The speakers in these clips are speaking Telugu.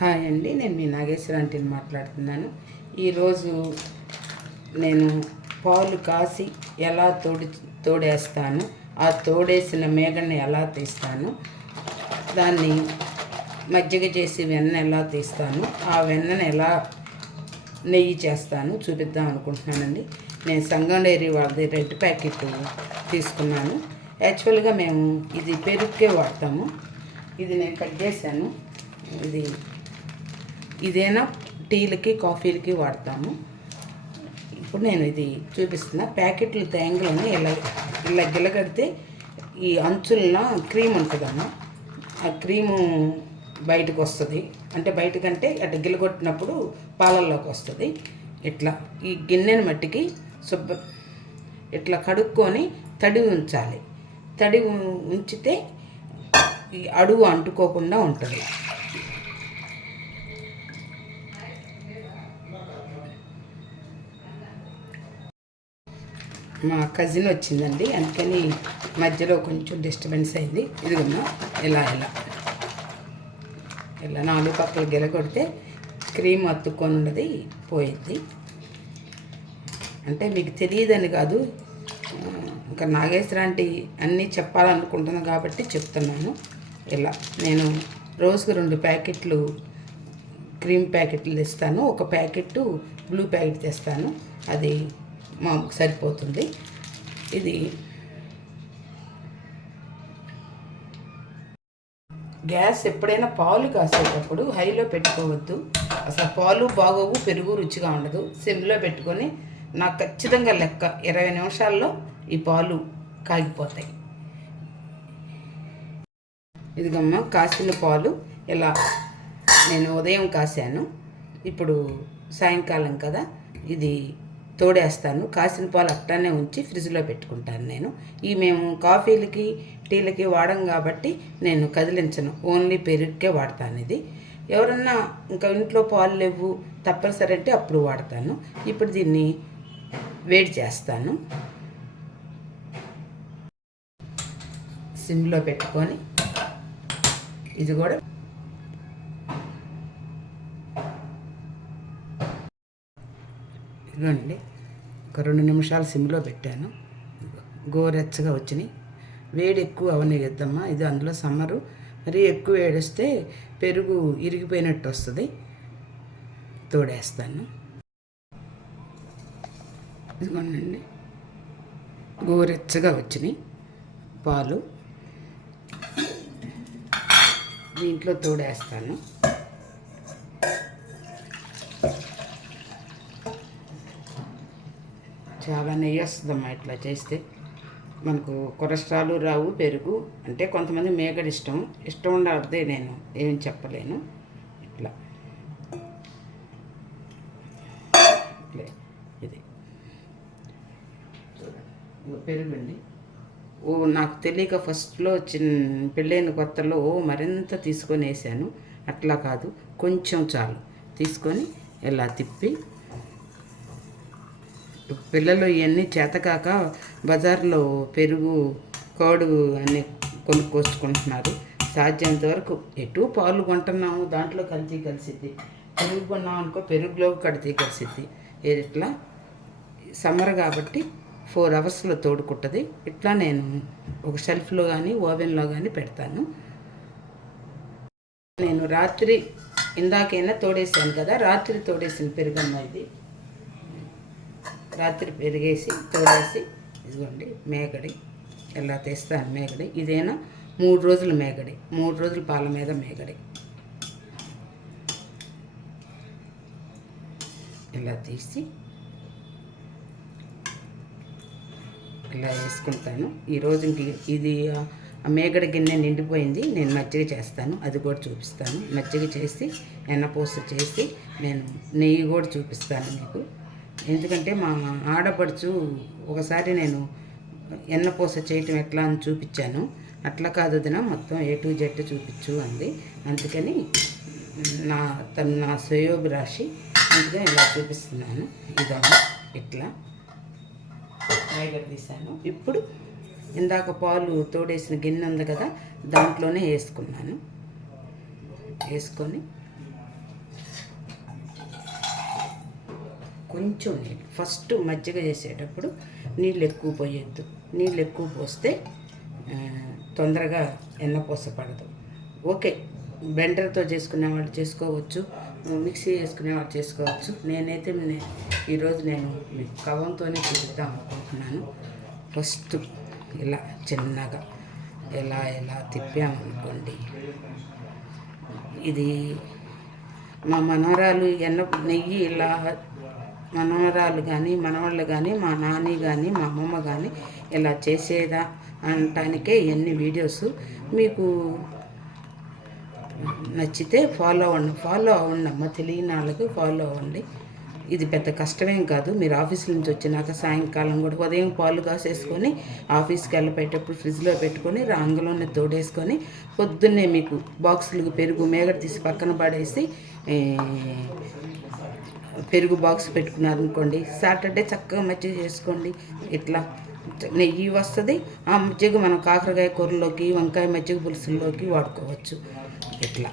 హాయ్ అండి, నేను మీ నాగేశ్వర ఆంటీని మాట్లాడుతున్నాను. ఈరోజు నేను పాలు కాసి ఎలా తోడేస్తాను, ఆ తోడేసిన మేగడని ఎలా తీస్తాను, దాన్ని మజ్జిగ చేసి వెన్న ఎలా తీస్తాను, ఆ వెన్నను ఎలా నెయ్యి చేస్తాను చూపిద్దాం అనుకుంటున్నానండి. నేను సంగం డైరీ వాళ్ళది రెడ్ ప్యాకెట్ తీసుకున్నాను. యాక్చువల్గా మేము ఇది పెరుగుకే వాడతాము. ఇది నేను కట్ చేశాను. ఇదేనా టీలకి కాఫీలకి వాడతాము. ఇప్పుడు నేను ఇది చూపిస్తున్నా. ప్యాకెట్లు తేంగలని ఇలా గిలగడితే ఈ అంచుల్లో క్రీమ్ ఉంటుందమ్మా. ఆ క్రీము బయటకు వస్తుంది. అంటే బయటకంటే అట్లా గిలగొట్టినప్పుడు పాలల్లోకి వస్తుంది. ఇట్లా ఈ గిన్నెని మట్టికి ఇట్లా కడుక్కొని తడివి ఉంచాలి. తడివి ఉంచితే ఈ అడుగు అంటుకోకుండా ఉంటుంది. మా కజిన్ వచ్చిందండి, అందుకని మధ్యలో కొంచెం డిస్టర్బెన్స్ అయింది. ఇదిగమ్మా ఇలా 4 పక్కలు గిలగొడితే క్రీమ్ అతుక్కొని ఉన్నది పోయింది. అంటే మీకు తెలియదని కాదు, ఇంకా నాగేశ్వర ఆంటీ అన్నీ చెప్పాలనుకుంటున్నాను కాబట్టి చెప్తున్నాను. ఇలా నేను రోజుకు 2 ప్యాకెట్లు క్రీమ్ ప్యాకెట్లు తెస్తాను. ఒక ప్యాకెట్ బ్లూ ప్యాకెట్ తెస్తాను. అది మాకు సరిపోతుంది. ఇది గ్యాస్ ఎప్పుడైనా పాలు కాసేటప్పుడు హైలో పెట్టుకోవద్దు. అసలు పాలు బాగోవు, పెరుగు రుచిగా ఉండదు. సిమ్లో పెట్టుకొని నాకు ఖచ్చితంగా లెక్క 20 నిమిషాల్లో ఈ పాలు కాగిపోతాయి. ఇదిగమ్మా కాసిన పాలు ఇలా నేను ఉదయం కాసాను. ఇప్పుడు సాయంకాలం కదా, ఇది తోడేస్తాను. కాసిన పాలు అట్టానే ఉంచి ఫ్రిడ్జ్లో పెట్టుకుంటాను. మేము కాఫీలకి టీలకి వాడం కాబట్టి నేను కదిలించను, ఓన్లీ పెరుగుకే వాడతాను. ఇది ఎవరన్నా ఇంకా ఇంట్లో పాలు లేవు తప్పనిసరి అంటే అప్పుడు వాడతాను. ఇప్పుడు దీన్ని వేడి చేస్తాను. సిమ్లో పెట్టుకొని ఇది కూడా ఇదిగోండి, ఒక 2 నిమిషాలు సిమ్లో పెట్టాను. గోరెచ్చగా వచ్చినాయి. వేడి ఎక్కువ అవనియద్దమ్మా, ఇది అందులో సమ్మరు. మరీ ఎక్కువ వేడిస్తే పెరుగు ఇరిగిపోయినట్టు వస్తుంది. తోడేస్తాను. ఇదిగోండి, గోరెచ్చగా వచ్చినాయి పాలు. దీంట్లో తోడేస్తాను. చాలా నెయ్యి వస్తుందమ్మా ఇట్లా చేస్తే. మనకు కొలెస్ట్రాల్ రావు. పెరుగు అంటే కొంతమంది మేగడ ఇష్టం ఉండదే, నేను ఏం చెప్పలేను. ఇట్లా ఇది పెరుగు అండి. నాకు తెలియక ఫస్ట్లో పెళ్ళైన కొత్తలో మరింత తీసుకొని వేసాను. అట్లా కాదు, కొంచెం చాలు తీసుకొని ఇలా తిప్పి. పిల్లలు ఇవన్నీ చేతకాక బజార్లో పెరుగు కర్డ్ అన్నీ కొనుక్కొచ్చుకుంటున్నారు. సాధ్యమైనంత వరకు ఎటు పాలు కొంటున్నాము, దాంట్లో కలిసిద్ది. పెరుగు కొన్నాం అనుకో, పెరుగులో కలిసిద్ది. ఇట్లా సమ్మర్ కాబట్టి 4 అవర్స్లో తోడుకుంటుంది. ఇట్లా నేను ఒక షెల్ఫ్లో కానీ ఓవెన్లో కానీ పెడతాను. నేను రాత్రి ఇందాకైనా తోడేసాను కదా, రాత్రి తోడేసిన పెరుగన్న ఇది. రాత్రి పెరిగేసి తోడేసి ఇదిగోండి మేగడి ఎలా తెస్తాను. మేగడి ఇదేనా 3 రోజుల మేగడి, 3 రోజుల పాల మీద మేగడి. ఇలా తీసి ఇలా వేసుకుంటాను. ఈరోజు ఇది ఆ మేగడ గిన్నె నిండిపోయింది. నేను మజ్జిగ చేస్తాను, అది కూడా చూపిస్తాను. మజ్జిగ చేసి ఎన్నపూస చేసి నేను నెయ్యి కూడా చూపిస్తాను మీకు. ఎందుకంటే మా ఆడపడుచు ఒకసారి నేను ఎన్నపూస చేయటం ఎట్లా అని చూపించాను. అట్లా కాదు వదిన, మొత్తం A to Z చూపించు అంది. అందుకని తను నా శ్రేయోభిలాషి, అందుకని ఇలా చూపిస్తున్నాను. ఇదమ్మా ఇట్లా మేగడ తీసాను. ఇప్పుడు ఇందాక పాలు తోడేసిన గిన్నె ఉంది కదా, దాంట్లోనే వేసుకున్నాను. వేసుకొని కొంచెం నీళ్ళు. ఫస్ట్ మజ్జిగ చేసేటప్పుడు నీళ్ళు ఎక్కువ పోయొద్దు. నీళ్ళు ఎక్కువ పోస్తే తొందరగా ఎన్నపూస పడదు. ఓకే, బెండర్తో చేసుకునే వాళ్ళు చేసుకోవచ్చు, మిక్సీ చేసుకునే వాళ్ళు చేసుకోవచ్చు. నేనైతే ఈరోజు నేను మీకు కవంతోనే చూపిద్దాం అనుకుంటున్నాను. ఫస్ట్ ఇలా చిన్నగా ఎలా తిప్పామనుకోండి, ఇది మా మనవరాలు నెయ్యి ఇలా మనవరాలు కానీ మనవాళ్ళు కానీ మా నాని కానీ మా అమ్మమ్మ కానీ ఇలా చేసేదా అనటానికే ఇవన్నీ వీడియోస్. మీకు నచ్చితే ఫాలో అవ్వండి అమ్మ, తెలియని వాళ్ళకి ఫాలో అవ్వండి. ఇది పెద్ద కష్టమేం కాదు. మీరు ఆఫీస్ నుంచి వచ్చినాక సాయంకాలం కూడా ఉదయం పాలు కాసేసుకొని ఆఫీస్కి వెళ్ళిపోయేటప్పుడు ఫ్రిడ్జ్లో పెట్టుకొని రాంగలోనే తోడేసుకొని పొద్దున్నే మీకు బాక్సులకు పెరుగు మేగడ తీసి పక్కన పడేసి పెరుగు బాక్స్ పెట్టుకున్నారనుకోండి, సాటర్డే చక్కగా మజ్జిగ చేసుకోండి. ఇట్లా నెయ్యి వస్తుంది. ఆ మజ్జిగ మనం కాకరకాయ కూరలోకి వంకాయ మజ్జిగ పులుసుల్లోకి వాడుకోవచ్చు. ఇట్లా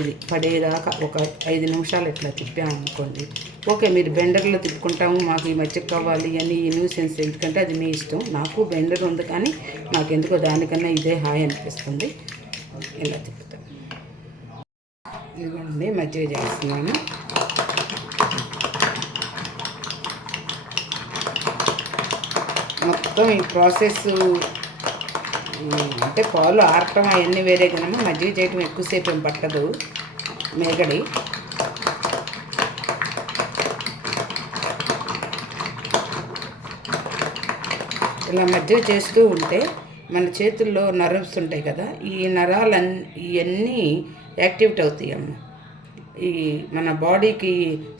ఇది పడేదాకా ఒక 5 నిమిషాలు ఇట్లా తిప్పామనుకోండి. ఓకే, మీరు బెండర్లో తిప్పుకుంటాము, మాకు ఈ మజ్జిగ కావాలి అని ఈ న్యూసెన్స్, ఎందుకంటే అది మీ ఇష్టం. నాకు బెండర్ ఉంది కానీ నాకు ఎందుకో దానికన్నా ఇదే హాయ్ అనిపిస్తుంది. ఇలా తిప్పుతాం. ఇదిగోండి మజ్జిగ చేస్తున్నాను. మొత్తం ఈ ప్రాసెస్ అంటే పాలు ఆరటం అవన్నీ వేరే కన్నా మజ్జిగ చేయటం ఎక్కువసేపు ఏం పట్టదు. మేగడి ఇలా మజ్జిగ చేస్తూ ఉంటే మన చేతుల్లో నర్వ్స్ ఉంటాయి కదా, ఈ ఇవన్నీ యాక్టివేట్ అవుతాయి అమ్మ. ఈ మన బాడీకి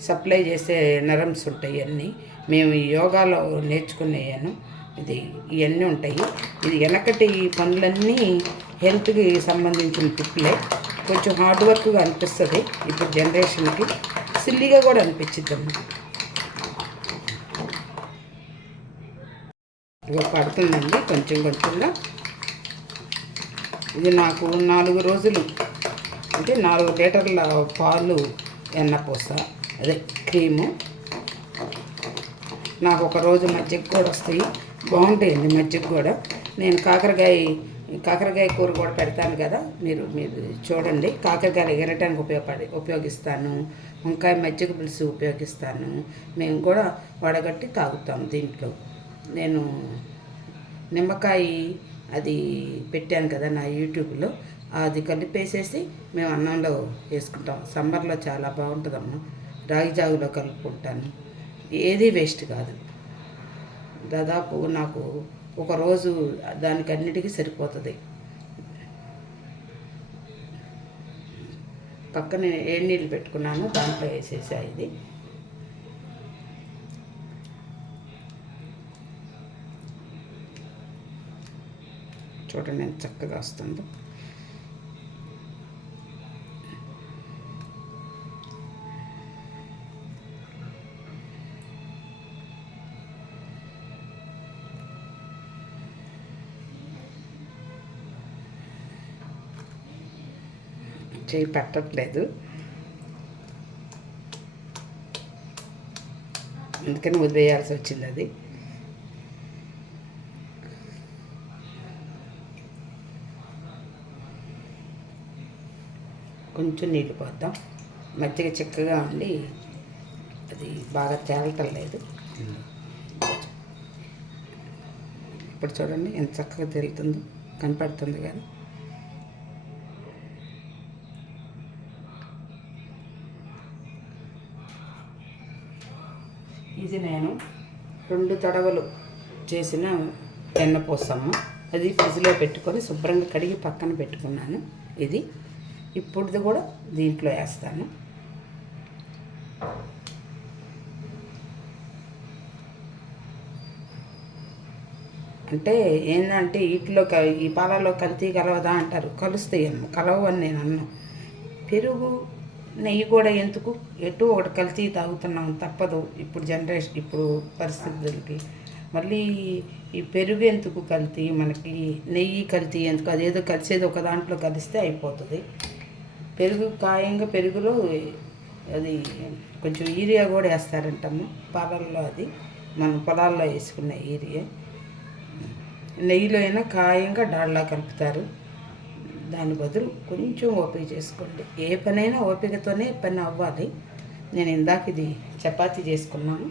సప్లై చేసే నర్వ్స్ ఉంటాయి అన్నీ. మేము ఈ యోగాలో నేర్చుకునేయాను. ఇవన్నీ ఉంటాయి. ఇది వెనకటి పనులన్నీ హెల్త్కి సంబంధించిన టిప్లే. కొంచెం హార్డ్ వర్క్గా అనిపిస్తుంది ఇప్పుడు జనరేషన్కి, సిల్లీగా కూడా అనిపించిద్దమ్మా. ఇక పడుతుందండి కొంచెంగా. ఇది నాకు 4 రోజులు అంటే 4 లీటర్ల పాలు ఎన్నపూస, అదే క్రీము. నాకు ఒక రోజు మజ్జిగ కూడా వస్తాయి, బాగుంటాయండి మజ్జిగ కూడా. నేను కాకరకాయ కూర కూడా పెడతాను కదా, మీరు చూడండి. కాకరకాయలు ఎగరటానికి ఉపయోగిస్తాను, వంకాయ మజ్జిగ పులుసు ఉపయోగిస్తాను. మేము కూడా వడగట్టి తాగుతాం. దీంట్లో నేను నిమ్మకాయ అది పెట్టాను కదా నా యూట్యూబ్లో, అది కలిపేసేసి మేము అన్నంలో వేసుకుంటాం. సమ్మర్లో చాలా బాగుంటుందమ్మా. రాగి జాగులో కలుపుకుంటాను. ఏది వేస్ట్ కాదు. దాదాపు నాకు ఒక రోజు దానికి అన్నిటికీ సరిపోతుంది. పక్కన ఏడు నీళ్ళు పెట్టుకున్నాను, దాంట్లో వేసేసా. ఇది చూడండి ఎంత చక్కగా వస్తుందో. చేయి పెట్టట్లేదు, అందుకని వదిలేయాల్సి వచ్చింది. అది కొంచెం నీళ్ళు పోద్దాం. మజ్జిగ చిక్కగా ఉండి అది బాగా తేలటం లేదు. ఇప్పుడు చూడండి ఎంత చక్కగా తేలుతుందో, కనపడుతుంది కదా. ఇది నేను 2 తడవలు చేసిన ఎన్నపూసమ్మ. అది ఫ్రిడ్జ్లో పెట్టుకొని శుభ్రంగా కడిగి పక్కన పెట్టుకున్నాను. ఇది ఇప్పుడుది కూడా దీంట్లో వేస్తాను. అంటే ఏంటంటే వీటిలో ఈ పాలలో కల్తీ కలవదా అంటారు. కలుస్తాయి అమ్మ, కలవు అని నేను అన్నా. పెరుగు నెయ్యి కూడా ఎందుకు, ఎటు ఒకటి కల్తీ తాగుతున్నాం, తప్పదు. ఇప్పుడు పరిస్థితులకి మళ్ళీ ఈ పెరుగు ఎందుకు కల్తీ, మనకి నెయ్యి కల్తీ ఎందుకు, అదేదో కలిసేది ఒక దాంట్లో కలిస్తే అయిపోతుంది. పెరుగు కాయంగా పెరుగులో అది కొంచెం యూరియా కూడా వేస్తారంటమ్మా పాలల్లో, అది మనం పొలాల్లో వేసుకున్న యూరియా. నెయ్యిలో అయినా కాయంగా డాల్లా కలుపుతారు. దాని బదులు కొంచెం ఓపిక చేసుకోండి. ఏ పనైనా ఓపికతోనే పని అవ్వాలి. నేను ఇందాక ఇది చపాతీ చేసుకున్నాను.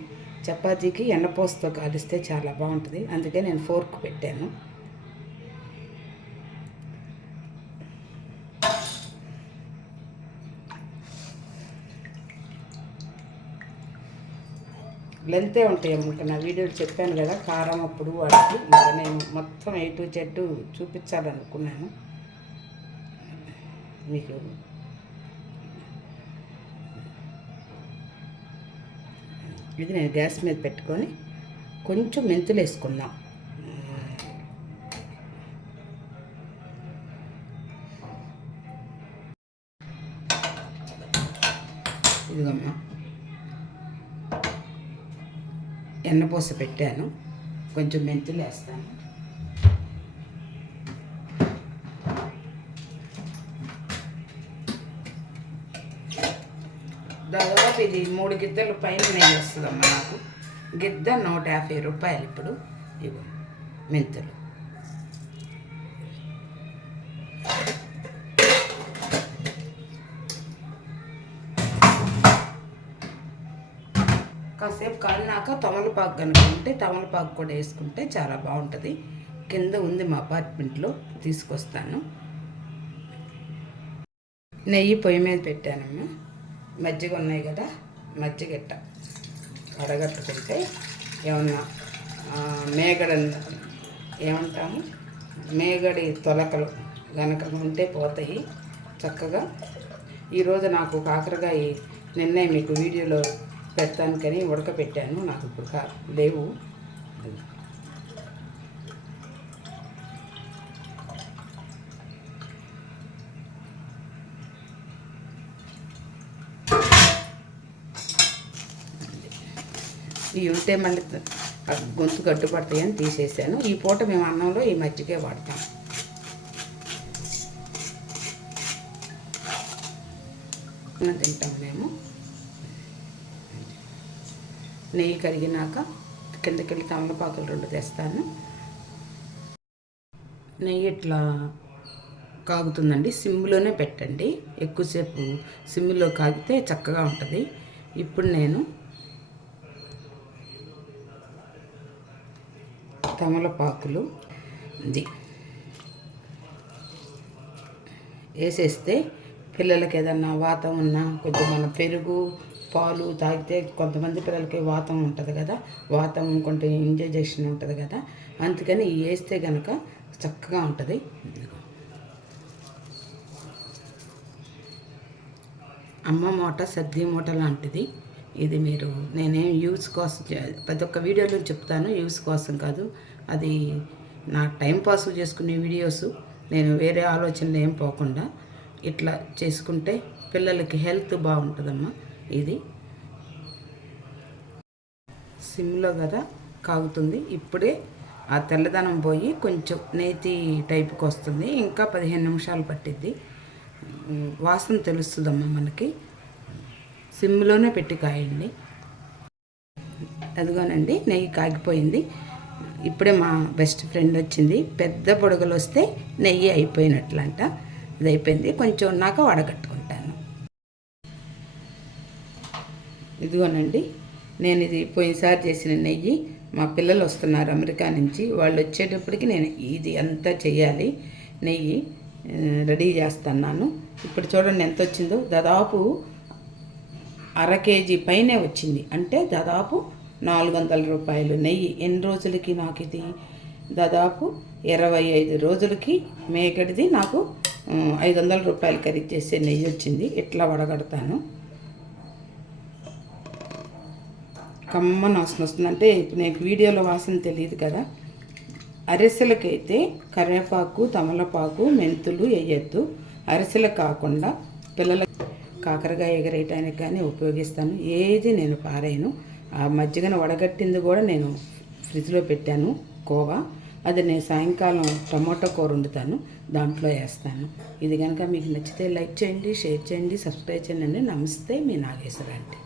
చపాతీకి ఎన్నపోసతో కాలిస్తే చాలా బాగుంటుంది, అందుకే నేను ఫోర్క్ పెట్టాను. లెంతే ఉంటాయి అమ్మ. నా వీడియోలు చెప్పాను కదా కారం అప్పుడు వాటికి, ఇంకా నేను మొత్తం A to Z చూపించాలనుకున్నాను మీకు. ఇది నేను గ్యాస్ మీద పెట్టుకొని కొంచెం మెంతులు వేసుకున్నాం. ఇదిగమ్మా ఎన్నపోస పెట్టాను, కొంచెం మెంతులు వేస్తాను. దాదాపు ఇది 3 గిద్దలు పైన నెయ్యి వస్తుందమ్మా నాకు. గిద్ద 150 రూపాయలు. ఇప్పుడు ఇవి మెంతులు కాసేపు కాలినాక తమలపాకు కనుక ఉంటే తమలపాకు కూడా వేసుకుంటే చాలా బాగుంటుంది. కింద ఉంది మా అపార్ట్మెంట్లో, తీసుకొస్తాను. నెయ్యి పొయ్యి మీద పెట్టానమ్మా. మజ్జిగ ఉన్నాయి కదా, మజ్జిగ ఇట్ట వడగట్టుకుంటే ఏమన్నా మేగడ ఏమంటాము మేగడి తొలకలు గనక ఉంటే పోతాయి చక్కగా. ఈరోజు నాకు కాకరకాయ నిన్నే మీకు వీడియోలో పెడతాను కానీ ఉడకపెట్టాను, నాకు ఇప్పుడు లేవు. ఇవి ఉంటే మళ్ళీ గొంతు గడ్డుపడతాయని తీసేసాను. ఈ పూట మేము అన్నంలో ఈ మజ్జిగే వాడతాం. తింటాం మేము. నెయ్యి కరిగినాక కిందకెళ్ళి తమలపాకులు 2 తెస్తాను. నెయ్యి ఇట్లా కాగుతుందండి, సిమ్లోనే పెట్టండి. ఎక్కువసేపు సిమ్లో కాగితే చక్కగా ఉంటుంది. ఇప్పుడు నేను తమలపాకులు ఇది వేసేస్తే పిల్లలకి ఏదన్నా వాతం ఉన్నా, కొంచెం మన పెరుగు పాలు తాగితే కొంతమంది పిల్లలకి వాతం ఉంటుంది కదా, వాతం కొంచెం ఇంజెక్షన్ ఉంటుంది కదా, అందుకని వేస్తే కనుక చక్కగా ఉంటుంది. అమ్మ మూట సద్ది మూట లాంటిది ఇది. మీరు నేనేం యూస్ కోసం ప్రతి ఒక్క వీడియోలో చెప్తాను, యూస్ కోసం కాదు. అది నా టైంపాస్ చేసుకునే వీడియోస్. నేను వేరే ఆలోచనలు ఏం పోకుండా ఇట్లా చేసుకుంటే పిల్లలకి హెల్త్ బాగుంటుందమ్మా. ఇది సిమ్లో కదా కాగుతుంది. ఇప్పుడే ఆ తెల్లదనం పోయి కొంచెం నేతి టైపుకి వస్తుంది. ఇంకా 15 నిమిషాలు పట్టిద్ది. వాసన తెలుస్తుందమ్మా మనకి. సిమ్లోనే పెట్టి కాయండి. అదిగోనండి నెయ్యి కాగిపోయింది. ఇప్పుడే మా బెస్ట్ ఫ్రెండ్ వచ్చింది. పెద్ద పొడగలు వస్తే నెయ్యి అయిపోయినట్లంట. ఇది అయిపోయింది. కొంచెం ఉన్నాక వడగట్టుకుంటాను. ఇదిగోనండి నేను ఇది పోయినసారి చేసిన నెయ్యి. మా పిల్లలు వస్తున్నారు అమెరికా నుంచి, వాళ్ళు వచ్చేటప్పటికి నేను ఇది అంతా చేయాలి. నెయ్యి రెడీ చేస్తున్నాను. ఇప్పుడు చూడండి ఎంత వచ్చిందో. దాదాపు 1/2 కేజీ పైనే వచ్చింది. అంటే దాదాపు 400 రూపాయలు నెయ్యి. ఎన్ని రోజులకి నాకు ఇది? దాదాపు 25 రోజులకి మేకడిది నాకు 500 రూపాయలు ఖరీదు చేసే నెయ్యి వచ్చింది. ఇట్లా వడగడతాను. కమ్మన వాసన వస్తుంది. అంటే ఇప్పుడు నాకు వీడియోలో వాసన తెలియదు కదా. అరిసెలకైతే కరివేపాకు, తమలపాకు, మెంతులు వేయద్దు. అరిసెలు కాకుండా పిల్లల కాకరకాయ ఎగరేయటానికి కానీ ఉపయోగిస్తాను. ఏది నేను పారేయను. ఆ మజ్జిగను వడగట్టింది కూడా నేను ఫ్రిడ్జ్లో పెట్టాను. కోవా అది నేను సాయంకాలం టమాటో కూర వండుతాను, దాంట్లో వేస్తాను. ఇది కనుక మీకు నచ్చితే లైక్ చేయండి, షేర్ చేయండి, సబ్స్క్రైబ్ చేయండి. నమస్తే, మీ నాగేశ్వర ఆంటీ.